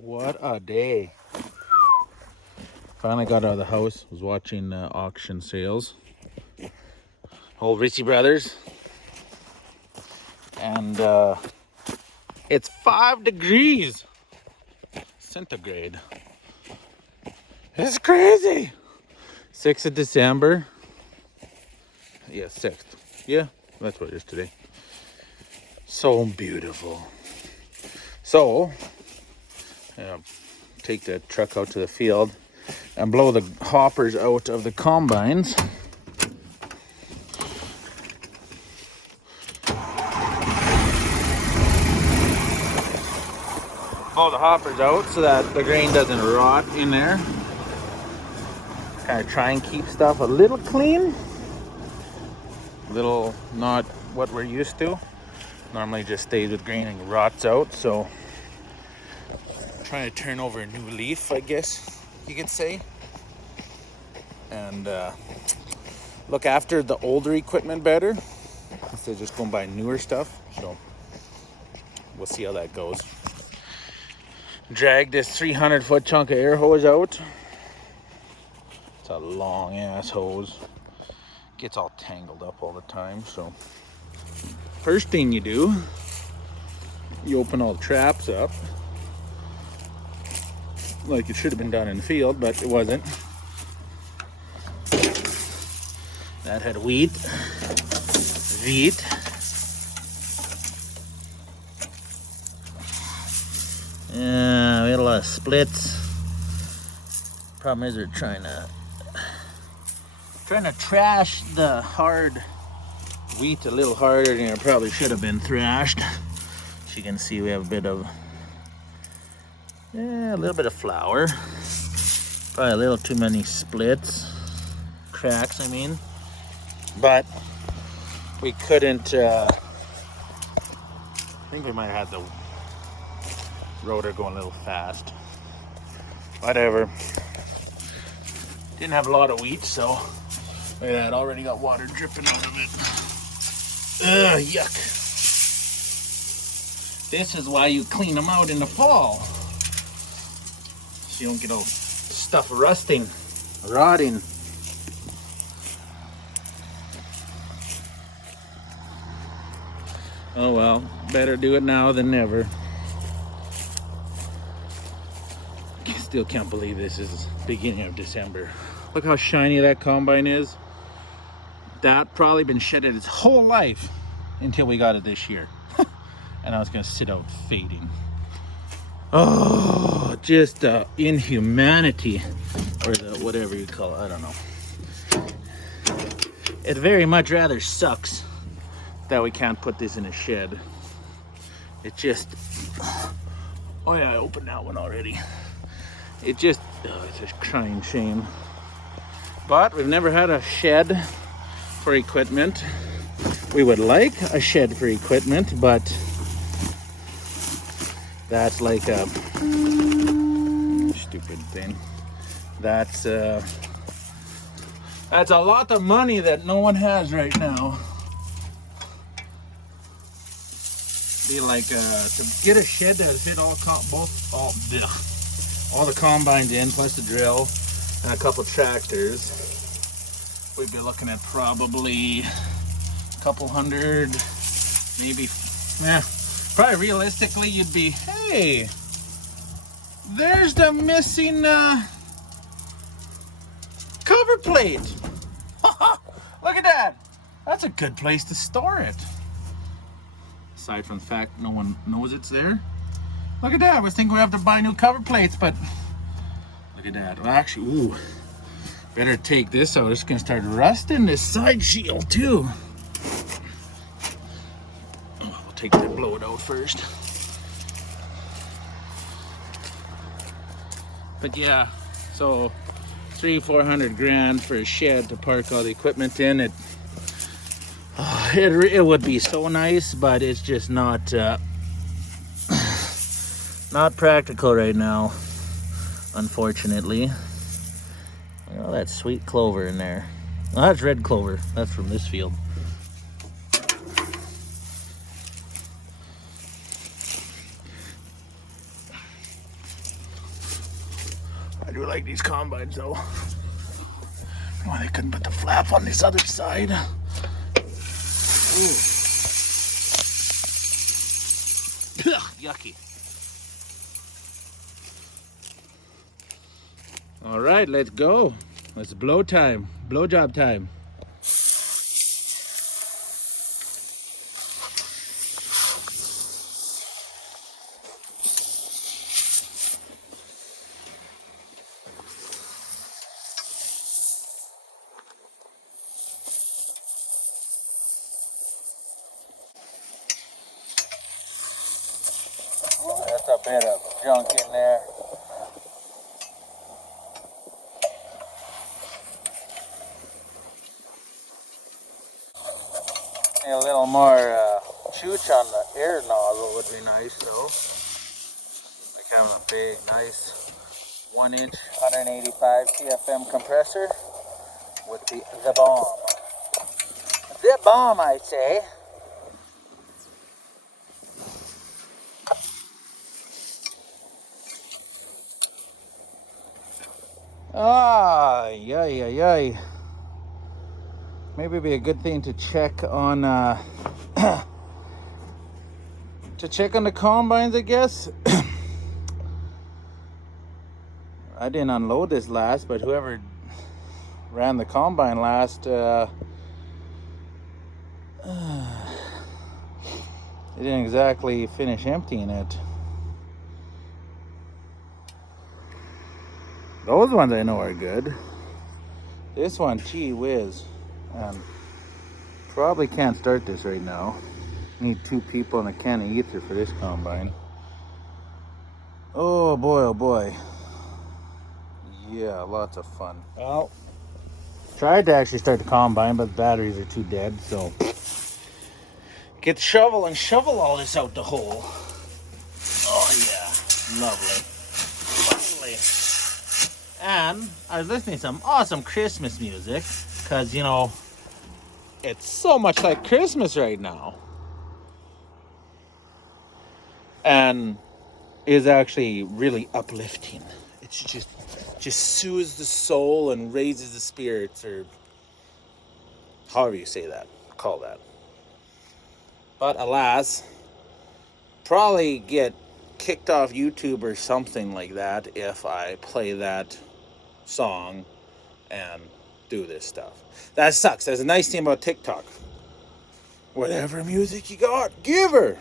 What a day. Finally got out of the house. Was watching auction sales. Old Ritchie Brothers. And it's 5 degrees centigrade. It's crazy. 6th of December. Yeah, 6th. Yeah, that's what it is today. So beautiful. So, take the truck out to the field and blow the hoppers out of the combines. Blow the hoppers out so that the grain doesn't rot in there. Kind of try and keep stuff a little clean. A little not what we're used to. Normally just stays with grain and rots out, so trying to turn over a new leaf, I guess you could say. And look after the older equipment better instead of just going by newer stuff. So we'll see how that goes. Drag this 300-foot chunk of air hose out. It's a long ass hose. Gets all tangled up all the time. So first thing you do, you open all the traps up. Like it should have been done in the field, but it wasn't. That had wheat. Yeah, we had a lot of splits. Problem is they're trying to trash the hard wheat a little harder than it probably should have been thrashed. As you can see, we have a bit of a little bit of flour. Probably a little too many splits, cracks, I mean. But we couldn't. I think we might have had the rotor going a little fast. Whatever. Didn't have a lot of wheat, so look at that, already got water dripping out of it. Ugh, yuck. This is why you clean them out in the fall. So you don't get all stuff rotting. Oh well, better do it now than never. Still can't believe this is beginning of December. Look how shiny that combine is. That probably been shedded its whole life until we got it this year. And I was gonna sit out fading. Oh, just inhumanity, or the whatever you call it, I don't know. It very much rather sucks that we can't put this in a shed. It just, oh yeah, I opened that one already. It's a crying shame. But we've never had a shed for equipment. We would like a shed for equipment, but that's like a stupid thing. That's a lot of money that no one has right now. Be like to get a shed that fit all the combines in, plus the drill and a couple tractors. We'd be looking at probably a couple hundred, maybe, probably realistically you'd be, hey, there's the missing cover plate. Look at that. That's a good place to store it. Aside from the fact no one knows it's there. Look at that. I was thinking we have to buy new cover plates, but look at that. Well, actually, ooh, better take this out. It's gonna start rusting this side shield too. We'll take that, blow it out first. But yeah, so 300-400 grand for a shed to park all the equipment in. It would be so nice, but it's just not practical right now, unfortunately. Oh, that's sweet clover in there. Oh, that's red clover. That's from this field. I do like these combines though. Why they couldn't put the flap on this other side. Ooh. Yucky. All right, let's go. It's blow time, blow job time. That's a bit of junk in there. A little more chooch on the air nozzle would be nice though. Like having a big, nice 1-inch 185 TFM compressor would be the bomb. The bomb, I'd say. Ah, yay. Maybe it'd be a good thing to check on to check on the combines, I guess. I didn't unload this last, but whoever ran the combine last, they didn't exactly finish emptying it. Those ones I know are good. This one, gee whiz. Probably can't start this right now. Need 2 people and a can of ether for this combine. Oh boy. Yeah, lots of fun. Well, tried to actually start the combine, but the batteries are too dead, so get the shovel and shovel all this out the hole. Oh yeah, lovely. And I was listening to some awesome Christmas music, because, you know, it's so much like Christmas right now. And is actually really uplifting. It's just soothes the soul and raises the spirits, or however you say that, call that. But alas, probably get kicked off YouTube or something like that if I play that song and do this stuff. That sucks. That's a nice thing about TikTok. Whatever music you got, give her.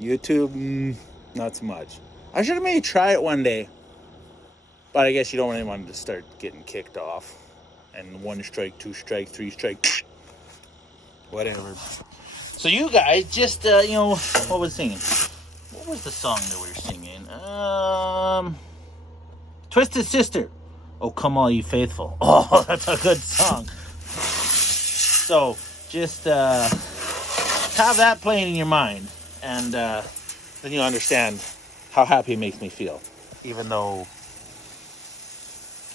YouTube, not so much. I should have maybe try it one day. But I guess you don't really want to start getting kicked off. And 1 strike, 2 strike, 3 strike, whatever. So you guys just, you know, what was singing? What was the song that we were singing? Twisted Sister. Oh, Come All You Faithful. Oh, that's a good song. So just have that playing in your mind. And then you'll understand how happy it makes me feel. Even though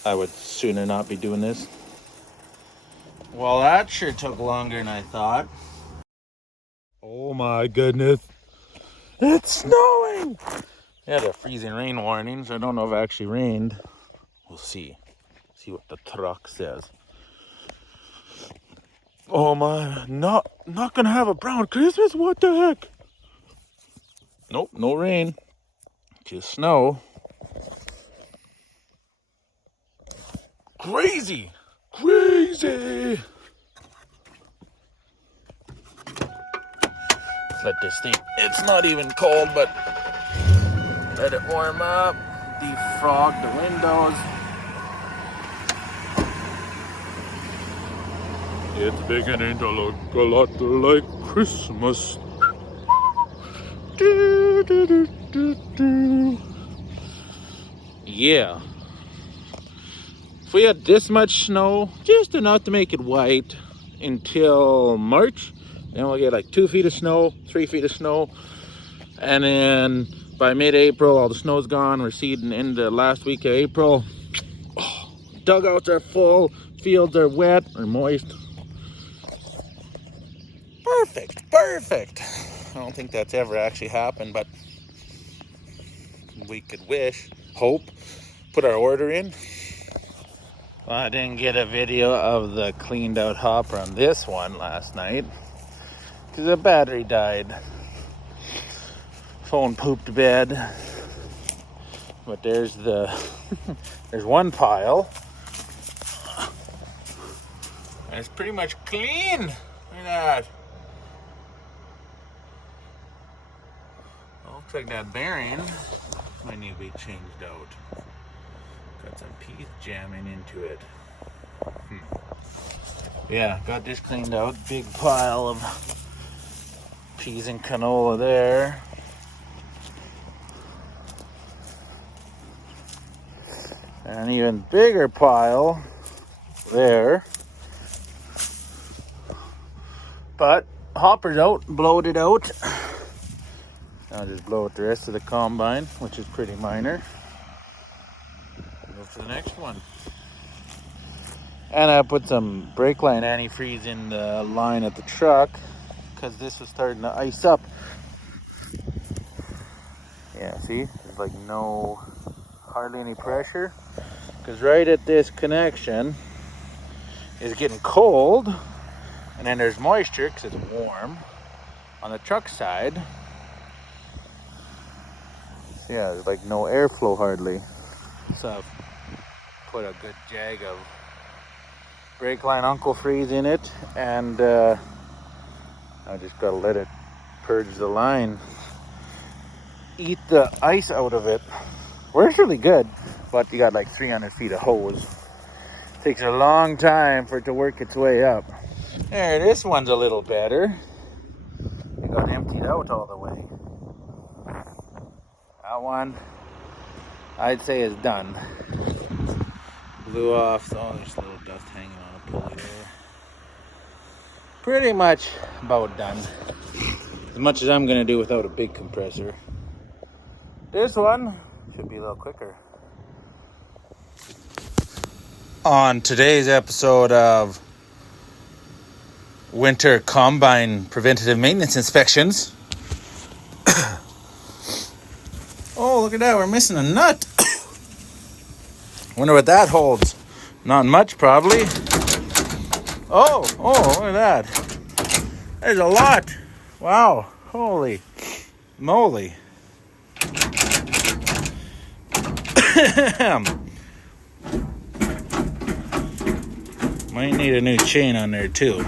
I would sooner not be doing this. Well, that sure took longer than I thought. Oh my goodness. It's snowing! Yeah, the freezing rain warnings. I don't know if it actually rained. We'll see. See what the truck says. Oh my, not gonna have a brown Christmas? What the heck? Nope, no rain. Just snow. Crazy! Let this thing, it's not even cold, but let it warm up. Defrog the windows. It's beginning to look a lot like Christmas. Yeah. If we had this much snow, just enough to make it white until March, then we'll get like 2 feet of snow, 3 feet of snow, and then by mid-April, all the snow's gone. We're seeding into the last week of April. Oh, dugouts are full, fields are wet or moist. Perfect. I don't think that's ever actually happened, but we could wish, hope. put our order in. Well, I didn't get a video of the cleaned out hopper on this one last night because the battery died. Phone pooped bed. But there's there's one pile. And it's pretty much clean. Look at that. Looks like that bearing might need to be changed out. Got some peas jamming into it. Yeah, got this cleaned out. Big pile of peas and canola there. An even bigger pile there. But hopper's out, blowed it out. I'll just blow out the rest of the combine, which is pretty minor. Go to the next one. And I put some brake line antifreeze in the line at the truck because this was starting to ice up. Yeah, see? There's like hardly any pressure. Because right at this connection is getting cold. And then there's moisture because it's warm on the truck side. So yeah, there's like no airflow hardly. So I've put a good jag of brake line Uncle Freeze in it, and I just gotta let it purge the line, eat the ice out of it. Works really good, but you got like 300 feet of hose. Takes a long time for it to work its way up. There, this one's a little better. It got emptied out all the way. That one, I'd say is done. Blew off, so there's a little dust hanging on a pulley there. Pretty much about done. As much as I'm gonna do without a big compressor. This one should be a little quicker. On today's episode of Winter Combine Preventative Maintenance Inspections. Oh, look at that, we're missing a nut. Wonder what that holds. Not much, probably. Oh, look at that. There's a lot. Wow, holy moly. Might need a new chain on there too.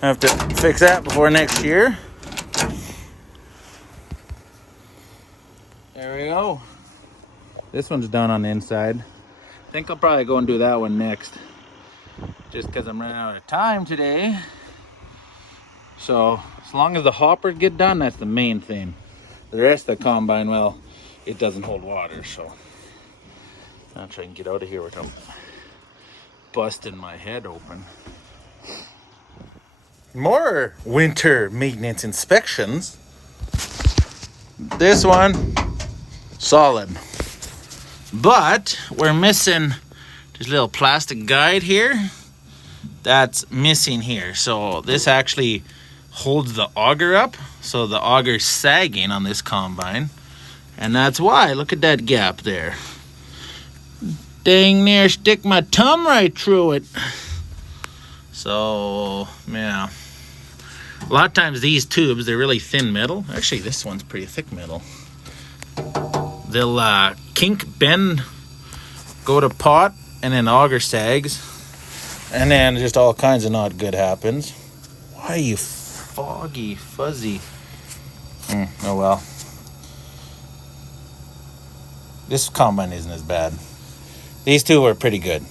I have to fix that before next year. There we go. This one's done on the inside. I think I'll probably go and do that one next. Just because I'm running out of time today. So, as long as the hoppers get done, that's the main thing. The rest of the combine, well, it doesn't hold water, so I'll try and get out of here without busting my head open. More winter maintenance inspections. This one, solid. But we're missing this little plastic guide here. That's missing here. So this actually holds the auger up. So the auger's sagging on this combine. And that's why. Look at that gap there. Dang near stick my thumb right through it. So, yeah. A lot of times these tubes, they're really thin metal. Actually, this one's pretty thick metal. They'll kink, bend, go to pot, and then auger sags. And then just all kinds of not good happens. Why are you foggy, fuzzy? Oh well. This combine isn't as bad. These two were pretty good.